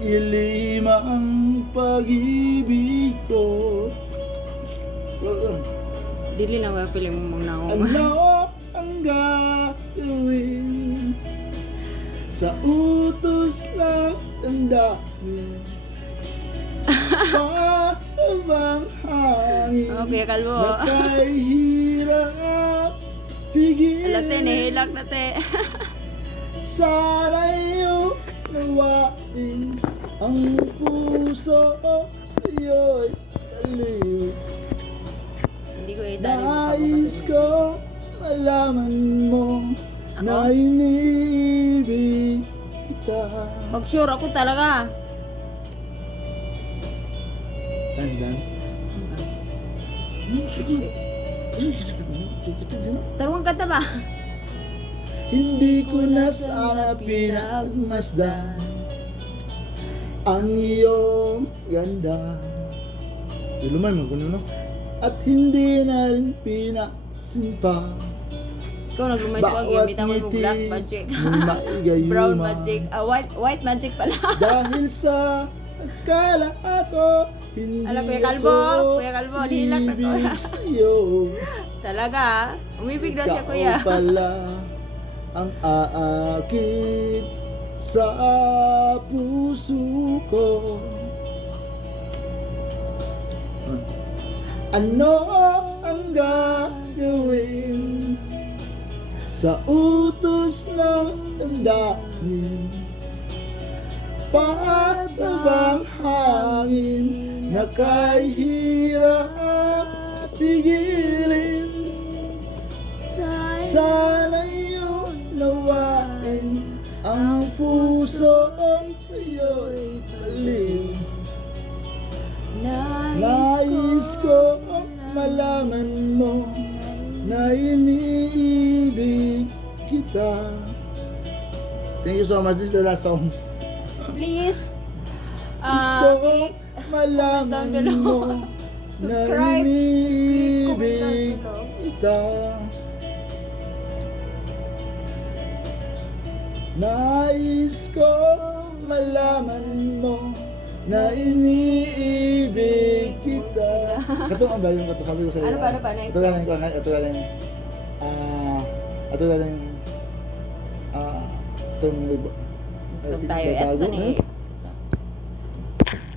ilim ang pag-ibig ko. Dili lang ba pili mo mong naong. Ano ang gagawin sa utos ng damdamin? Parang hangin Okay, kalbo. na kahirap pigilan. Alate, nahilak na te. Sana iyong nawain ang puso sa'yo'y aliw. Hindi ko itali mo Nais ko malaman mo na inibig kita. Pag sure ako talaga. Tandaan. Tarungan kanta ba? Hindi ko na sana pinagmasdan ang iyong ganda. Luman mo kuno no? At hindi na rin pinasimpa Ikaw naglumay ko, gamitan mo yung black magic. maigayuma. Brown magic. White magic pala. Dahil sa akala ko hindi Alam, Kuya Kalbo, Kuya Kalbo, nihilak na to. ibig sa'yo. Talaga, umibig daw siya, kuya. Ikaw pala ang aakit sa puso ko. Ano ang gagawin sa utos ng damdamin? Para bang hangin na kahirap pigilin? Sana iyong nawain ang puso sa'yo'y aliw. Nais ko malaman mo na iniibig kita. Thank you so much. This is the last song. Please, Gusto ko click malaman comment down mo below. na Subscribe. iniibig Comment down below. kita. Nais ko malaman mo na iniibig kita. Kato ang ba yung kato sabi ko sa iyo? Ano ba? Next Ito lang yung ito lang ito lang So tayo, eto na eh.